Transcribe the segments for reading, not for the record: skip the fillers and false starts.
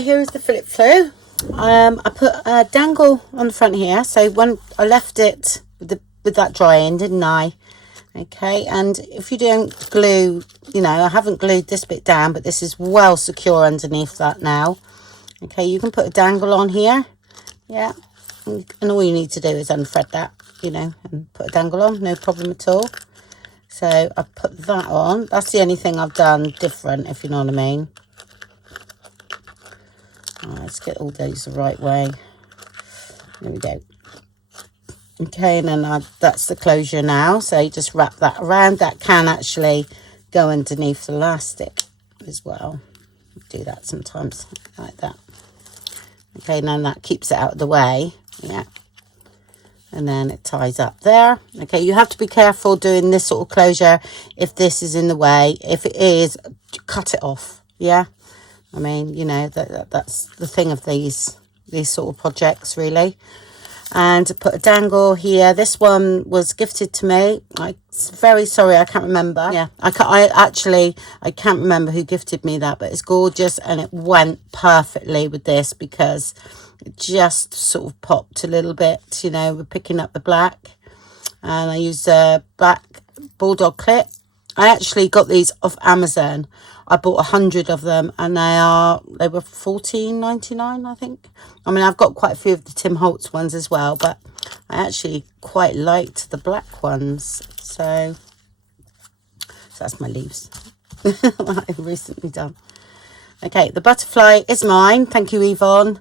Right, here is the flip through. I put a dangle on the front here, so when I left it with that drying, didn't I? Okay, and if you don't glue, you know, I haven't glued this bit down, but this is well secure underneath that now. Okay, you can put a dangle on here, yeah, and all you need to do is unthread that, you know, and put a dangle on, no problem at all. So I put that on. That's the only thing I've done different, if you know what I mean. All right, let's get all those the right way. There we go. Okay, and then that's the closure now. So you just wrap that around. That can actually go underneath the elastic as well. Do that sometimes like that. Okay, and then that keeps it out of the way. Yeah. And then it ties up there. Okay, you have to be careful doing this sort of closure if this is in the way. If it is, cut it off. Yeah. I mean, you know, that's the thing of these sort of projects, really. And put a dangle here. This one was gifted to me. I'm very sorry, I can't remember. Yeah, I can't remember who gifted me that, but it's gorgeous and it went perfectly with this because it just sort of popped a little bit, you know, we're picking up the black. And I used a black bulldog clip. I actually got these off Amazon. I bought 100 of them and they were $14.99, I think. I mean, I've got quite a few of the Tim Holtz ones as well, but I actually quite liked the black ones. So that's my leaves that I've recently done. Okay, the butterfly is mine. Thank you, Yvonne,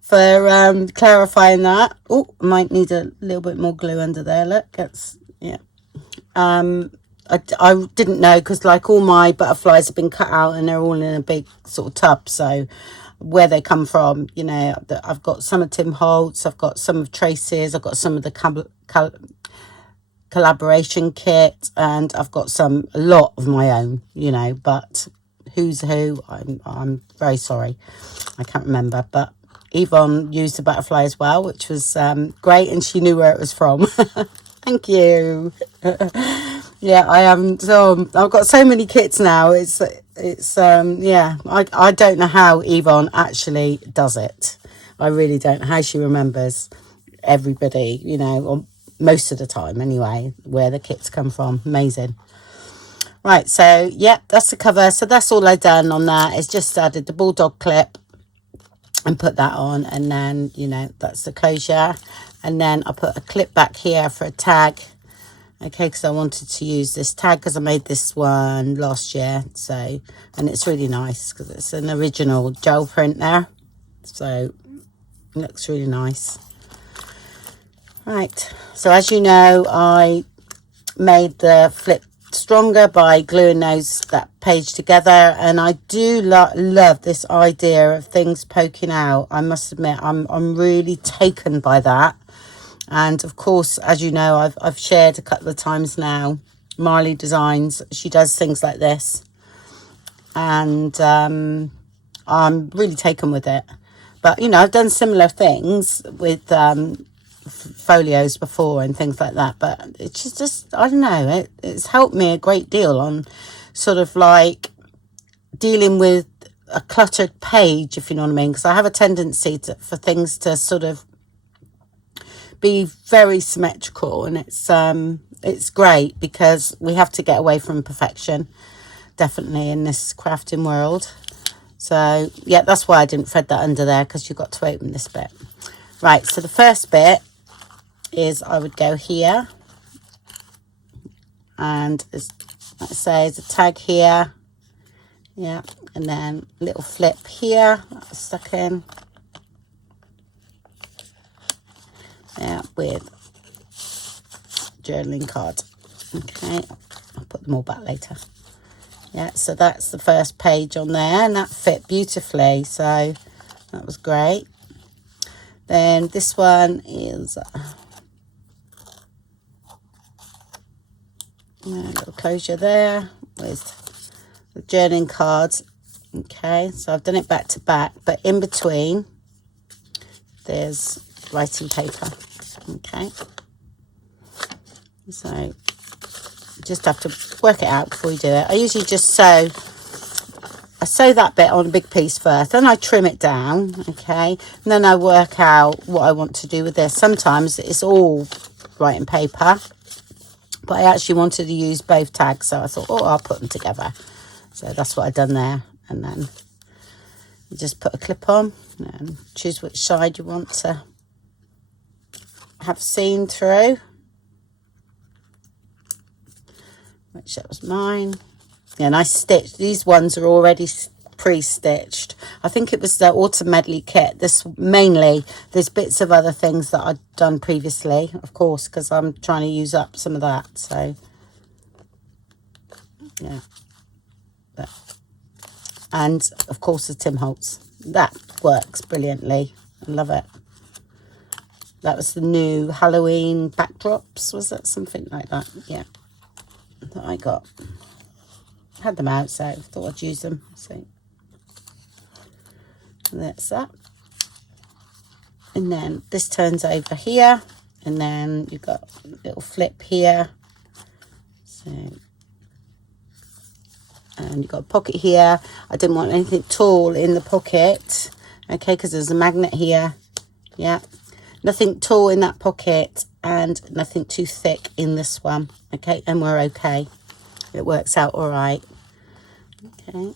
for clarifying that. Oh, I might need a little bit more glue under there. Look, that's, yeah. I didn't know because like all my butterflies have been cut out and they're all in a big sort of tub. So where they come from, you know, I've got some of Tim Holtz, I've got some of Tracy's, I've got some of the collaboration kit, and I've got a lot of my own, you know, but who's who, I'm very sorry. I can't remember, but Yvonne used the butterfly as well, which was great, and she knew where it was from. Thank you. Yeah, I am. So I've got so many kits now. It's yeah. I don't know how Yvonne actually does it. I really don't know how she remembers everybody, you know, or most of the time anyway, where the kits come from. Amazing. Right, so yeah, that's the cover. So that's all I've done on that. Is just added the bulldog clip and put that on, and then, you know, that's the closure. And then I put a clip back here for a tag. Okay, because I wanted to use this tag because I made this one last year. So, and it's really nice because it's an original gel print there. So it looks really nice. Right, so as you know, I made the flip stronger by gluing that page together, and I do love this idea of things poking out. I must admit, I'm really taken by that. And of course, as you know, I've shared a couple of times now, Marley Designs, she does things like this, and I'm really taken with it. But you know, I've done similar things with folios before and things like that, but it's just I don't know, it's helped me a great deal on sort of like dealing with a cluttered page, if you know what I mean, because I have a tendency for things to sort of be very symmetrical, and it's great because we have to get away from perfection, definitely, in this crafting world. So yeah, that's why I didn't thread that under there, because you've got to open this bit. Right, so the first bit is I would go here, and let's say there's a tag here, yeah, and then a little flip here that's stuck in, yeah, with journaling card. Okay, I'll put them all back later. Yeah, so that's the first page on there, and that fit beautifully, so that was great. Then this one is a little closure there with the journaling cards. Okay, so I've done it back to back, but in between there's writing paper. Okay, so just have to work it out before you do it. I usually just sew a sew that bit on a big piece first, then I trim it down, okay, and then I work out what I want to do with this. Sometimes it's all writing paper, but I actually wanted to use both tags, so I thought, oh, I'll put them together. So that's what I've done there. And then you just put a clip on and choose which side you want to have seen through, which that was mine. And I stitched, these ones are already pre-stitched. I think it was the autumn medley kit. This mainly, there's bits of other things that I've done previously, of course, because I'm trying to use up some of that. So yeah, and of course the Tim Holtz, that works brilliantly. I love it. That was the new Halloween backdrops, was it? Something like that, yeah, that I got. Had them out, so I thought I'd use them. So that's that. And then this turns over here, and then you've got a little flip here. So, and you've got a pocket here. I didn't want anything tall in the pocket, okay, because there's a magnet here. Yeah, nothing tall in that pocket and nothing too thick in this one, okay, and we're okay. It works out all right. Okay,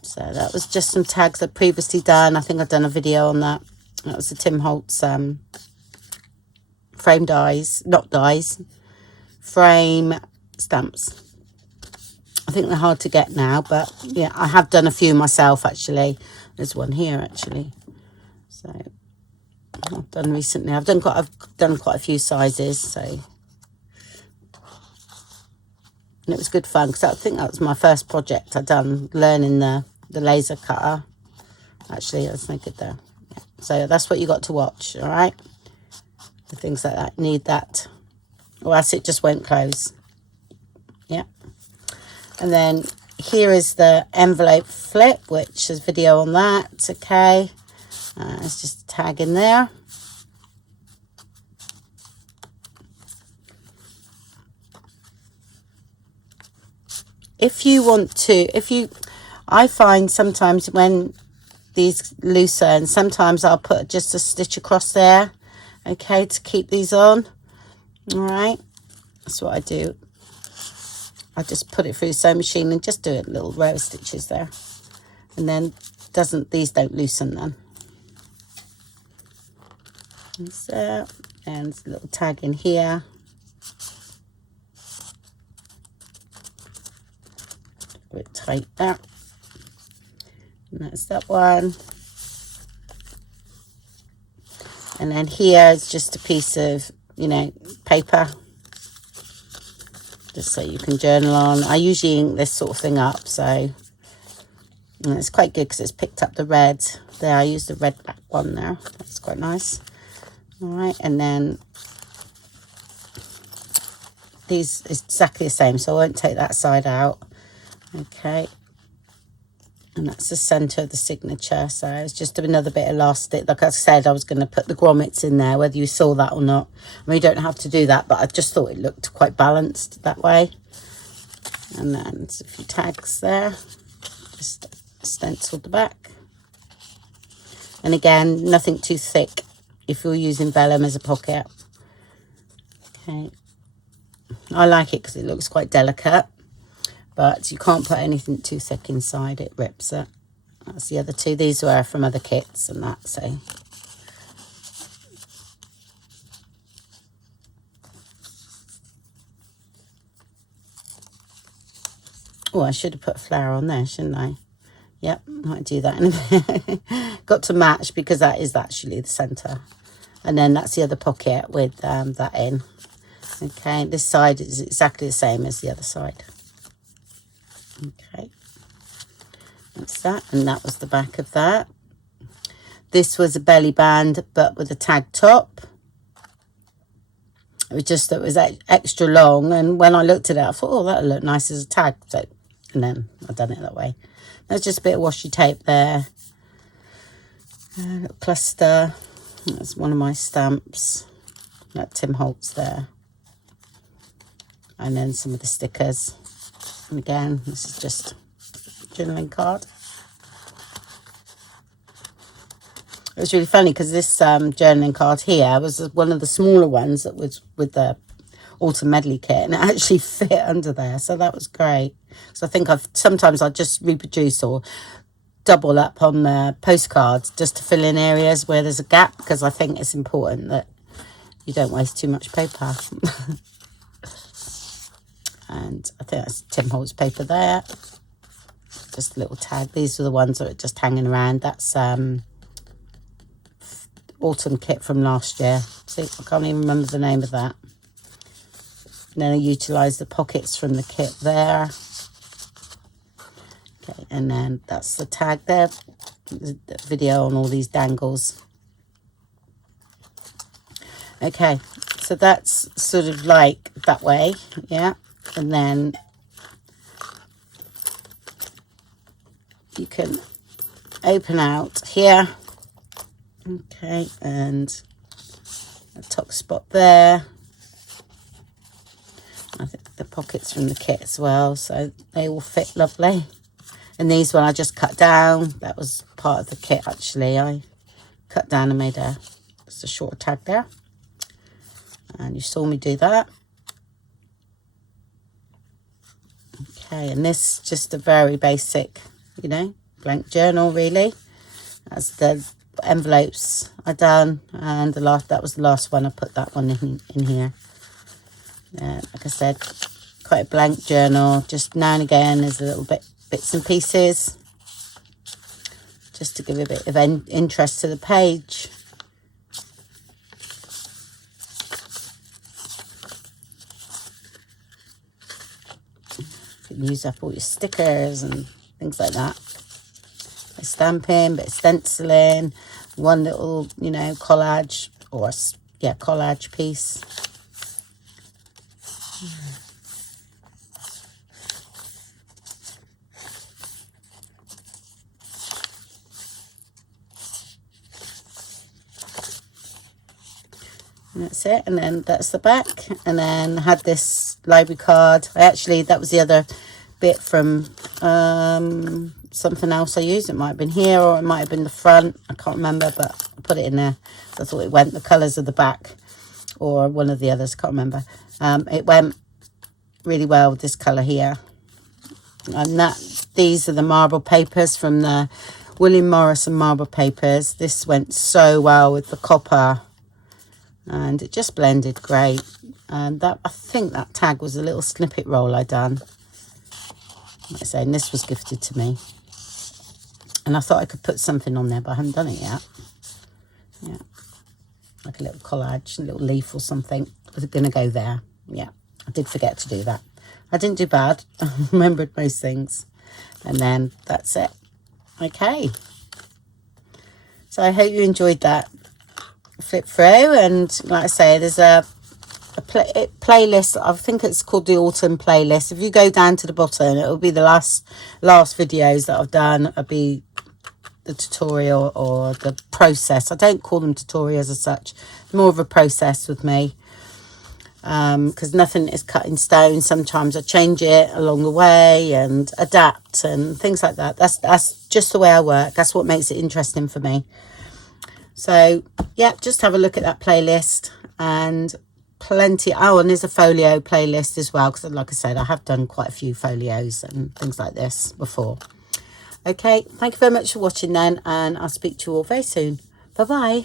so that was just some tags I'd previously done. I think I've done a video on that. That was the Tim Holtz frame dies, not dies, frame stamps. I think they're hard to get now, but yeah, I have done a few myself actually. There's one here actually. So I've done recently. I've done quite a few sizes, so. And it was good fun, because I think that was my first project I'd done, learning the laser cutter. Actually, that's no good there. Yeah. So that's what you got to watch, all right? The things like that need that, or else it just won't close. Yeah. And then here is the envelope flip, which is video on that, okay? It's just a tag in there. If you want to, I find sometimes when these loosen, sometimes I'll put just a stitch across there, okay, to keep these on. All right, that's what I do. I just put it through the sewing machine and just do a little row of stitches there, and then these don't loosen then. So, and a little tag in here. Bit tight there, and that's that one. And then here is just a piece of, you know, paper, just so you can journal on. I usually ink this sort of thing up, so, and it's quite good because it's picked up the red there. I used the red back one there. That's quite nice. All right, and then these is exactly the same, so I won't take that side out. Okay, and that's the center of the signature, so it's just another bit of elastic. Like I said, I was going to put the grommets in there, whether you saw that or not. I mean, you don't have to do that, but I just thought it looked quite balanced that way. And then a few tags there, just stenciled the back. And again, nothing too thick if you're using vellum as a pocket. Okay, I like it because it looks quite delicate. But you can't put anything too thick inside, it rips it. That's the other two. These were from other kits and that, so. Oh, I should have put a flower on there, shouldn't I? Yep, I might do that in a bit. Got to match, because that is actually the centre. And then that's the other pocket with that in. Okay, this side is exactly the same as the other side. Okay, that's that, and that was the back of that. This was a belly band, but with a tag top. It was just that it was extra long, and when I looked at it, I thought, oh, that'll look nice as a tag. So, and then I've done it that way. There's just a bit of washi tape there. A little cluster. That's one of my stamps. That Tim Holtz there. And then some of the stickers. And again, this is just a journaling card. It was really funny because this journaling card here was one of the smaller ones that was with the autumn medley kit, and it actually fit under there, so that was great. So I think sometimes I just reproduce or double up on the postcards just to fill in areas where there's a gap, because I think it's important that you don't waste too much paper. And I think that's Tim Holtz paper there. Just a little tag. These are the ones that are just hanging around. That's autumn kit from last year. See, I can't even remember the name of that. And then I utilised the pockets from the kit there. Okay, and then that's the tag there. The video on all these dangles. Okay, so that's sort of like that way, yeah. And then you can open out here. Okay, and a top spot there. I think the pockets from the kit as well, so they all fit lovely. And these one I just cut down. That was part of the kit actually. I cut down and made just a short tag there. And you saw me do that. Okay, and this just a very basic, you know, blank journal really. That's the envelopes I done, and that was the last one. I put that one in here. Like I said, quite a blank journal. Just now and again there's a little bits and pieces, just to give a bit of interest to the page. You can use up all your stickers and things like that. Bit of stamping, bit of stenciling, one little, you know, collage, or yeah, collage piece. And that's it, and then that's the back. And then I had this library card. That was the other bit from something else I used. It might have been here, or it might have been the front, I can't remember, but I put it in there. So I thought it went the colours of the back, or one of the others, can't remember. It went really well with this colour here. And these are the marble papers from the William Morrison marble papers. This went so well with the copper, and it just blended great. And that, I think that tag was a little snippet roll I done, like I say, and this was gifted to me, and I thought I could put something on there, but I haven't done it yet. Yeah, like a little collage, a little leaf or something. Was going to go there. Yeah, I did forget to do that. I didn't do bad. I remembered most things. And then that's it. Okay, so I hope you enjoyed that flip through. And like I say, there's a playlist. I think it's called the autumn playlist. If you go down to the bottom, it will be the last videos that I've done. It'll be the tutorial or the process. I don't call them tutorials as such, more of a process with me, because nothing is cut in stone. Sometimes I change it along the way and adapt and things like that. That's just the way I work. That's what makes it interesting for me. So yeah, just have a look at that playlist, and plenty. Oh, and there's a folio playlist as well, because like I said, I have done quite a few folios and things like this before. Okay, thank you very much for watching then, and I'll speak to you all very soon. Bye bye.